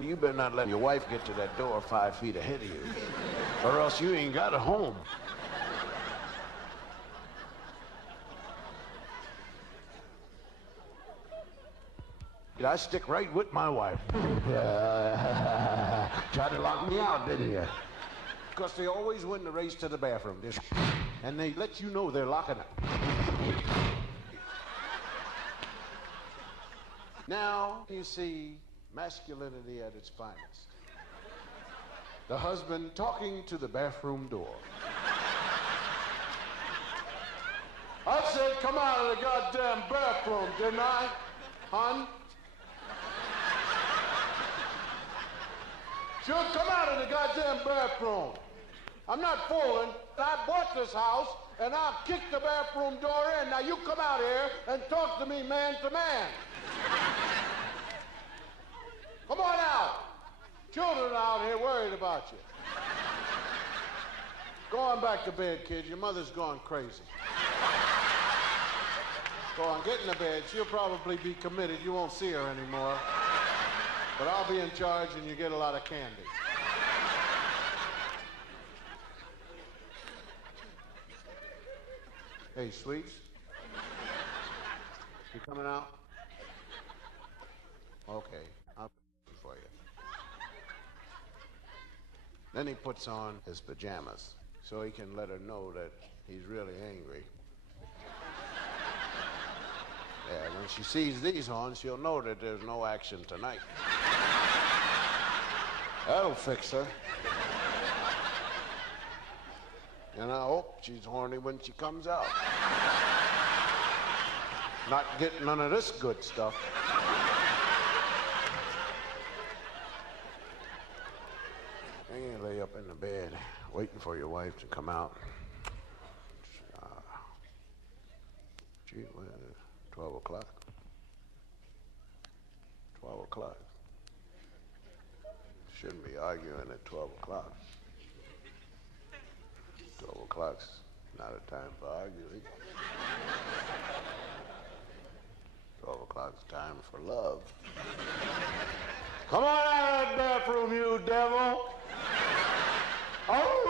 You better not let your wife get to that door 5 feet ahead of you, or else you ain't got a home. I stick right with my wife. Tried to lock me out, didn't you? Because they always win the race to the bathroom. And they let you know they're locking up. Now you see masculinity at its finest. The husband talking to the bathroom door. I said, come out of the goddamn bathroom, didn't I, hon? Sure, come out of the goddamn bathroom. I'm not fooling. I bought this house, and I'll kick the bathroom door in. Now you come out here and talk to me man to man. Come on out. Children are out here worried about you. Go on back to bed, kids. Your mother's gone crazy. Go on, get in the bed. She'll probably be committed. You won't see her anymore. But I'll be in charge and you get a lot of candy. Hey, sweets. You coming out? Okay, I'll pay for you. Then he puts on his pajamas so he can let her know that he's really angry. Yeah, when she sees these on, she'll know that there's no action tonight. That'll fix her. And I hope she's horny when she comes out. Not getting none of this good stuff. And you lay up in the bed waiting for your wife to come out. Gee, 12 o'clock. 12 o'clock. Shouldn't be arguing at 12 o'clock. 12 o'clock's not a time for arguing. 12 o'clock's time for love. Come on out of that bathroom, you devil! Oh!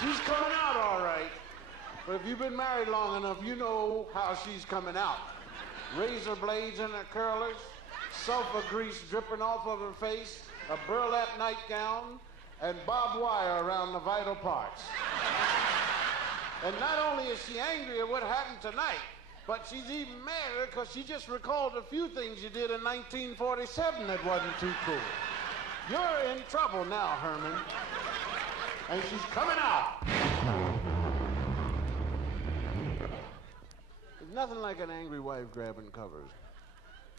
She's coming out all right. But if you've been married long enough, you know how she's coming out. Razor blades in her curlers, sulfur grease dripping off of her face, a burlap nightgown, and barbed wire around the vital parts. And not only is she angry at what happened tonight, but she's even madder because she just recalled a few things you did in 1947 that wasn't too cool. You're in trouble now, Herman. And she's coming out. There's nothing like an angry wife grabbing covers.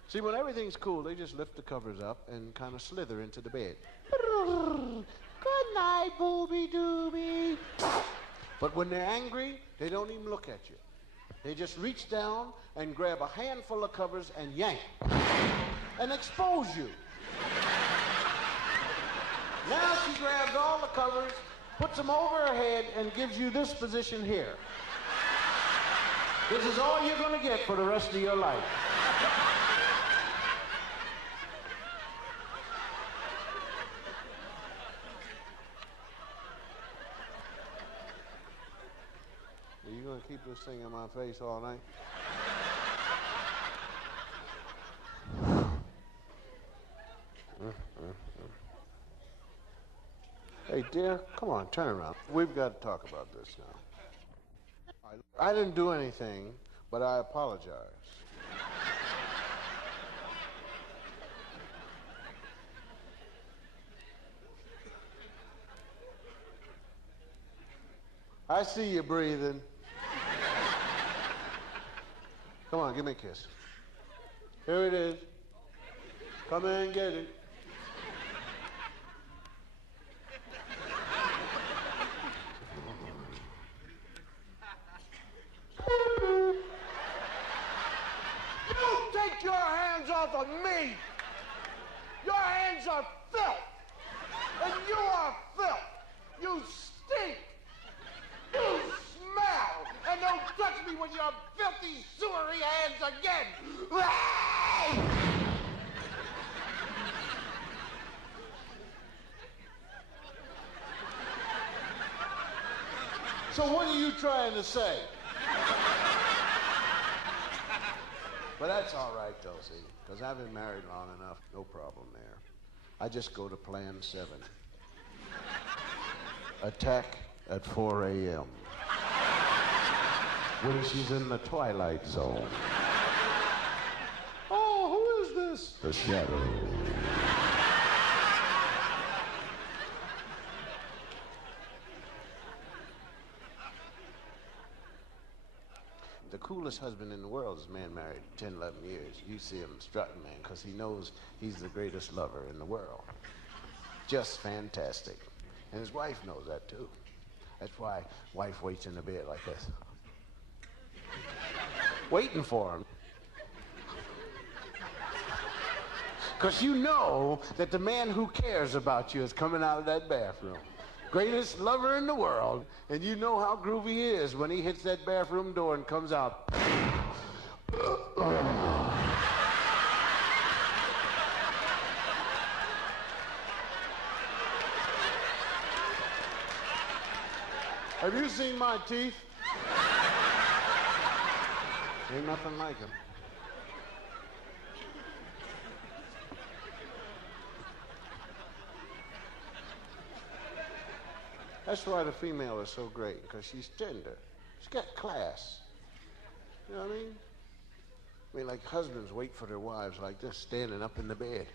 See, when everything's cool, they just lift the covers up and kind of slither into the bed. Good night, booby-dooby. But when they're angry, they don't even look at you. They just reach down and grab a handful of covers and yank and expose you. Now she grabs all the covers, puts them over her head, and gives you this position here. This is all you're going to get for the rest of your life. Are you going to keep this thing in my face all night? Hey, dear, come on, turn around. We've got to talk about this now. I didn't do anything, but I apologize. I see you breathing. Come on, give me a kiss. Here it is. Come in and get it. You take your hands off of me! Your hands are filth! And you are filth! You stink! You smell! And don't touch me with your filthy, sewery hands again! So what are you trying to say? But that's all right, though, see, because I've been married long enough. No problem there. I just go to plan 7. Attack at 4 a.m. when she's in the twilight zone. Oh, who is this? The shadow. The coolest husband in the world is a man married 10, 11 years. You see him strutting, man, because he knows he's the greatest lover in the world. Just fantastic. And his wife knows that, too. That's why wife waits in the bed like this. Waiting for him. Because you know that the man who cares about you is coming out of that bathroom. Greatest lover in the world, and you know how groovy he is when he hits that bathroom door and comes out. Have you seen my teeth? Ain't nothing like them. That's why the female is so great, because she's tender. She's got class. You know what I mean? I mean, like husbands wait for their wives like this, standing up in the bed.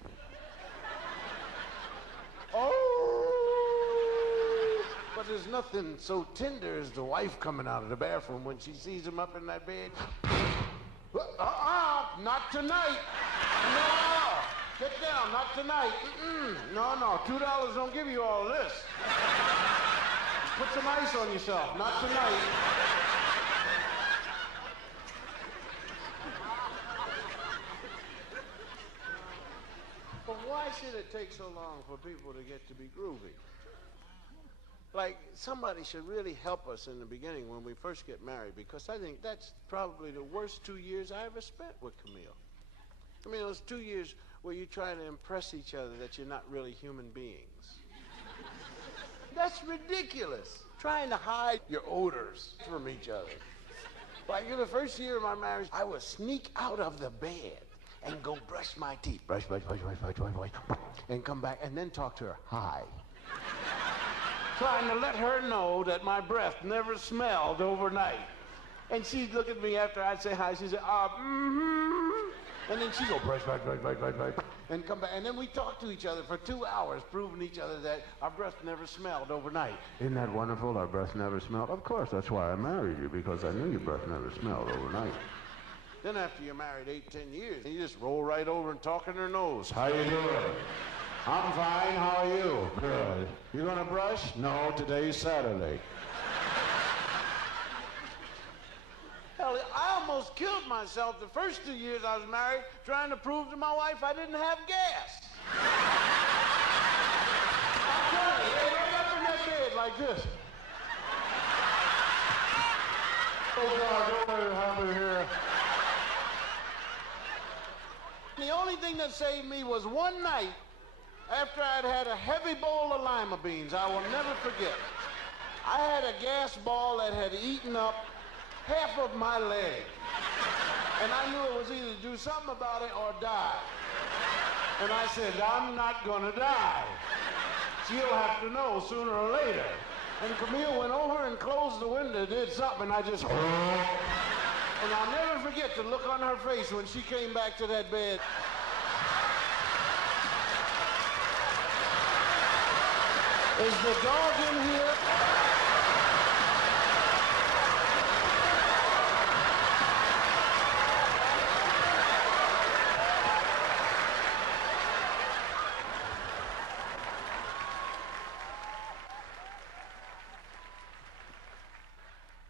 Oh! But there's nothing so tender as the wife coming out of the bathroom when she sees him up in that bed. Not tonight. No! Get down, not tonight. No, $2 don't give you all of this. Put some ice on yourself. Not tonight. But why should it take so long for people to get to be groovy? Like, somebody should really help us in the beginning when we first get married, because I think that's probably the worst 2 years I ever spent with Camille. I mean, those 2 years where you try to impress each other that you're not really human beings. That's ridiculous. Trying to hide your odors from each other. Like in the first year of my marriage, I would sneak out of the bed and go brush my teeth. Brush, and come back and then talk to her. Hi. Trying to let her know that my breath never smelled overnight. And she'd look at me after I'd say hi. She'd say, And then she'd go brush, and come back. And then we talked to each other for 2 hours, proving each other that our breath never smelled overnight. Isn't that wonderful? Our breath never smelled? Of course, that's why I married you, because I knew your breath never smelled overnight. Then after you're married 8, 10 years, you just roll right over and talk in her nose. How you doing? I'm fine. How are you? Good. You gonna brush? No, today's Saturday. Hell, I almost killed myself the first 2 years I was married trying to prove to my wife I didn't have gas. I'm telling you, right up in that bed like this. Oh, God, don't let it happen here. The only thing that saved me was one night after I'd had a heavy bowl of lima beans. I will never forget. I had a gas ball that had eaten up half of my leg. And I knew it was either do something about it or die. And I said, I'm not gonna die. She'll have to know sooner or later. And Camille went over and closed the window, did something, and I just... And I'll never forget the look on her face when she came back to that bed. Is the dog in here?